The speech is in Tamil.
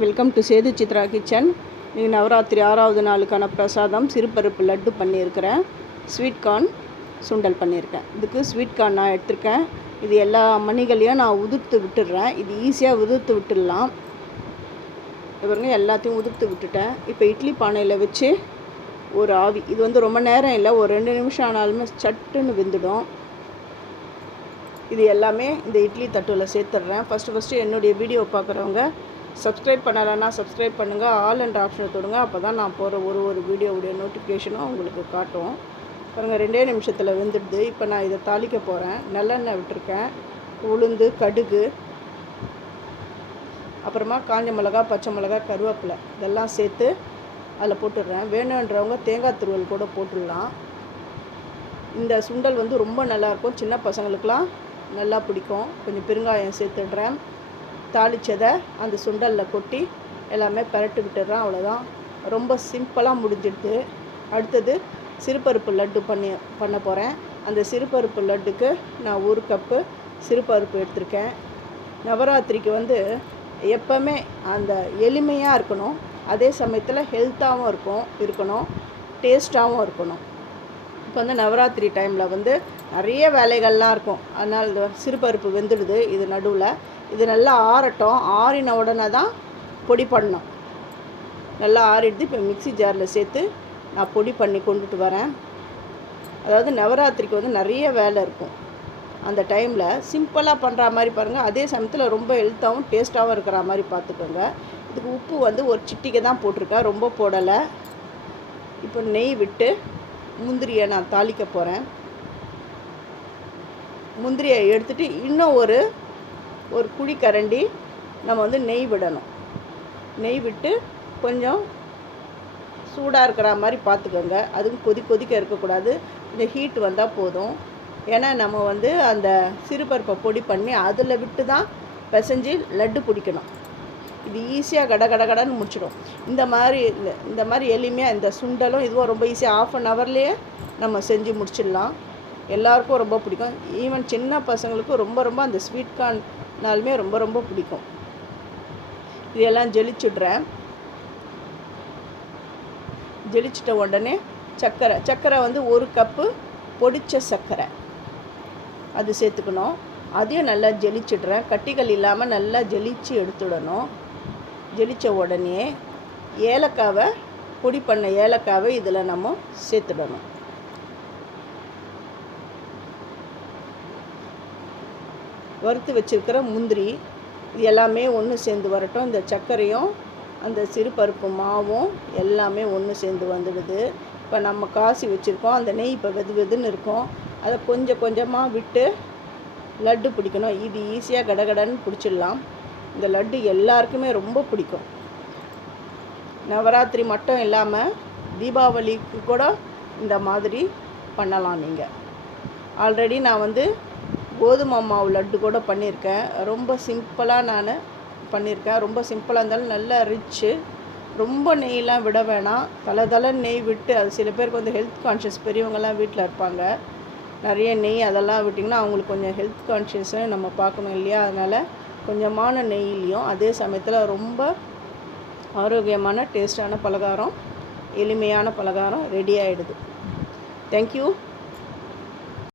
Welcome to Sethu Chitra kitchen. இன்றைக்கி நவராத்திரி 6வது நாளுக்கான பிரசாதம் சிறுபருப்பு லட்டு பண்ணியிருக்கிறேன். ஸ்வீட் கார்ன் சுண்டல் பண்ணியிருக்கேன். இதுக்கு ஸ்வீட் கார்ன் நான் எடுத்திருக்கேன். இது எல்லா மணிகளையும் நான் உதிர்த்து விட்டுடுறேன். இது ஈஸியாக உதிர்த்து விட்டுடலாம். இவருங்க எல்லாத்தையும் உதிர்த்து விட்டுட்டேன். இப்போ இட்லி பானையில் வச்சு ஒரு ஆவி, இது வந்து ரொம்ப நேரம் இல்லை, ஒரு 2 நிமிஷம் ஆனாலுமே சட்டுன்னு வெந்துடும். இது எல்லாமே இந்த இட்லி தட்டில் சேர்த்துட்றேன். ஃபஸ்ட்டு என்னுடைய வீடியோ பார்க்குறவங்க சப்ஸ்கிரைப் பண்ணலைன்னா சப்ஸ்கிரைப் பண்ணுங்கள், ஆல் என்ற ஆப்ஷனை தொடுங்க. அப்போ தான் நான் போகிற ஒரு வீடியோவுடைய நோட்டிஃபிகேஷனும் உங்களுக்கு காட்டும். பாருங்கள், 2 நிமிஷத்தில் வெந்துடுது. இப்போ நான் இதை தாளிக்க போகிறேன். நல்லெண்ணெய் விட்டுருக்கேன், உளுந்து, கடுகு, அப்புறமா காஞ்ச மிளகா, பச்சை மிளகா, கருவேப்பிலை இதெல்லாம் சேர்த்து அதில் போட்டுடுறேன். வேணுன்றவங்க தேங்காய் துருவல் கூட போட்டுடலாம். இந்த சுண்டல் வந்து ரொம்ப நல்லாயிருக்கும், சின்ன பசங்களுக்கெலாம் நல்லா பிடிக்கும். கொஞ்சம் பெருங்காயம் சேர்த்துடுறேன். தாளித்ததை அந்த சுண்டலில் கொட்டி எல்லாமே பரட்டி விட்டுடுறேன். அவ்வளோதான், ரொம்ப சிம்பிளாக முடிஞ்சிடுது. அடுத்தது சிறுபருப்பு லட்டு பண்ண போகிறேன். அந்த சிறுபருப்பு லட்டுக்கு நான் 1 கப்பு சிறுபருப்பு எடுத்திருக்கேன். நவராத்திரிக்கு வந்து எப்போவுமே அந்த எளிமையாக இருக்கணும், அதே சமயத்தில் ஹெல்த்தாகவும் இருக்கணும், டேஸ்ட்டாகவும் இருக்கணும். இப்போ வந்து நவராத்திரி டைமில் வந்து நிறைய வேலைகள்லாம் இருக்கும். அதனால் இந்த சிறுபருப்பு வெந்துடுது. இது நடுவில் இது நல்லா ஆறட்டும். ஆறின உடனே தான் பொடி பண்ணணும். நல்லா ஆறிடுது. இப்போ மிக்ஸி ஜாரில் சேர்த்து நான் பொடி பண்ணி கொண்டுட்டு வரேன். அதாவது நவராத்திரிக்கு வந்து நிறைய வேலை இருக்கும். அந்த டைமில் சிம்பிளாக பண்ணுற மாதிரி பாருங்கள், அதே சமயத்தில் ரொம்ப ஹெல்த்தாகவும் டேஸ்ட்டாகவும் இருக்கிற மாதிரி பார்த்துக்கோங்க. இதுக்கு உப்பு வந்து ஒரு சிட்டிகை தான் போட்டிருக்கேன், ரொம்ப போடலை. இப்போ நெய் விட்டு முந்திரியை நான் தாளிக்க போகிறேன். முந்திரியை எடுத்துகிட்டு இன்னும் ஒரு குழிக்கரண்டி நம்ம வந்து நெய் விடணும். நெய் விட்டு கொஞ்சம் சூடாக இருக்கிற மாதிரி பார்த்துக்கோங்க. அதுவும் கொதிக்க இருக்கக்கூடாது, கொஞ்சம் ஹீட் வந்தால் போதும். ஏன்னா நம்ம வந்து அந்த சிறுபருப்பை பொடி பண்ணி அதில் விட்டு தான் பிசைஞ்சு லட்டு பிடிக்கணும். இது ஈஸியாக கடன்னு முடிச்சிடும். இந்த மாதிரி எளிமையாக இந்த சுண்டலும் இதுவும் ரொம்ப ஈஸியாக 1/2 ஹவர்லேயே நம்ம செஞ்சு முடிச்சிடலாம். எல்லாருக்கும் ரொம்ப பிடிக்கும். ஈவன் சின்ன பசங்களுக்கும் ரொம்ப அந்த ஸ்வீட் கார்ன்னாலுமே ரொம்ப பிடிக்கும். இதெல்லாம் ஜெலிச்சுடுறேன். ஜெலிச்சிட்ட உடனே சர்க்கரை வந்து 1 கப்பு பொடிச்ச சர்க்கரை அது சேர்த்துக்கணும். அதையும் நல்லா ஜெலிச்சிடுறேன். கட்டிகள் இல்லாமல் நல்லா ஜெலிச்சு எடுத்துடணும். ஜெலித்த உடனே ஏலக்காவை, பொடி பண்ண ஏலக்காவை இதில் நம்ம சேர்த்துடணும். வறுத்து வச்சுருக்கிற முந்திரி இது எல்லாமே ஒன்று சேர்ந்து வரட்டும். இந்த சர்க்கரையும் அந்த சிறுபருப்பு மாவும் எல்லாமே ஒன்று சேர்ந்து வந்துடுது. இப்போ நம்ம காசி வச்சுருக்கோம், அந்த நெய் இப்போ வெதுன்னு இருக்கும். அதை கொஞ்சமாக விட்டு லட்டு பிடிக்கணும். இது ஈஸியாக கடன்னு பிடிச்சிடலாம். இந்த லட்டு எல்லாருக்குமே ரொம்ப பிடிக்கும். நவராத்திரி மட்டும் இல்லாமல் தீபாவளிக்கு கூட இந்த மாதிரி பண்ணலாம் நீங்கள். ஆல்ரெடி நான் வந்து கோதுமை மாவு லட்டு கூட பண்ணியிருக்கேன். ரொம்ப சிம்பிளாக நான் பண்ணியிருக்கேன். ரொம்ப சிம்பிளாக இருந்தாலும் நல்லா ரிச்சு. ரொம்ப நெய்லாம் விட வேணாம், தலை நெய் விட்டு. அது சில பேருக்கு வந்து ஹெல்த் கான்ஷியஸ் பெரியவங்கள்லாம் வீட்டில் இருப்பாங்க. நிறைய நெய் அதெல்லாம் விட்டிங்கன்னா அவங்களுக்கு கொஞ்சம் ஹெல்த் கான்ஷியஸை நம்ம பார்க்கணும் இல்லையா? அதனால் கொஞ்சமான நெய்லேயும் அதே சமயத்தில் ரொம்ப ஆரோக்கியமான டேஸ்டான பலகாரம், எளிமையான பலகாரம் ரெடி ஆகிடுது. தேங்க்யூ.